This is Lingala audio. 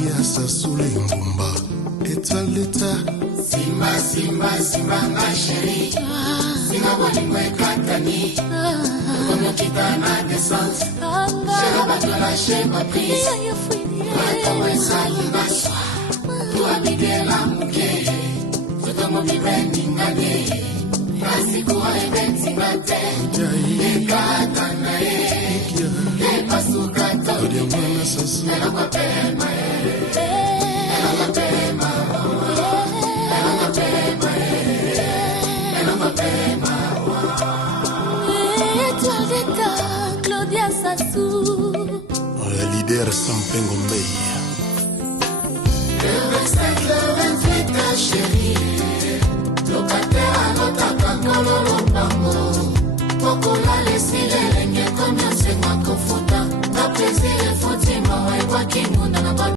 Claudia Sassouli Mbumba, étoile d'état. Simba, Simba, Simba, ma chérie. Simba, Bolingo Katani. Comme Kitana descente. Chérie, bateau lâcher ma prise. Toi, Sali, ma soie. Toi, Miguel, la mouquet. Toi, mon bibé, Ningade. Kasi, quoi, et ben, Tingate. Et Katanae. Et Pasukata. Claudia Sassouli. Elle a pas pema. Elle a pas pema. Étoile d'état, Claudia Sassou. La leader Sampengo Mei. Le 27, le 28, chérie. Locataire à l'otaka, kololo bango. Pokola, les silés, les comme un segment confuta. Ta plaisir est foutu.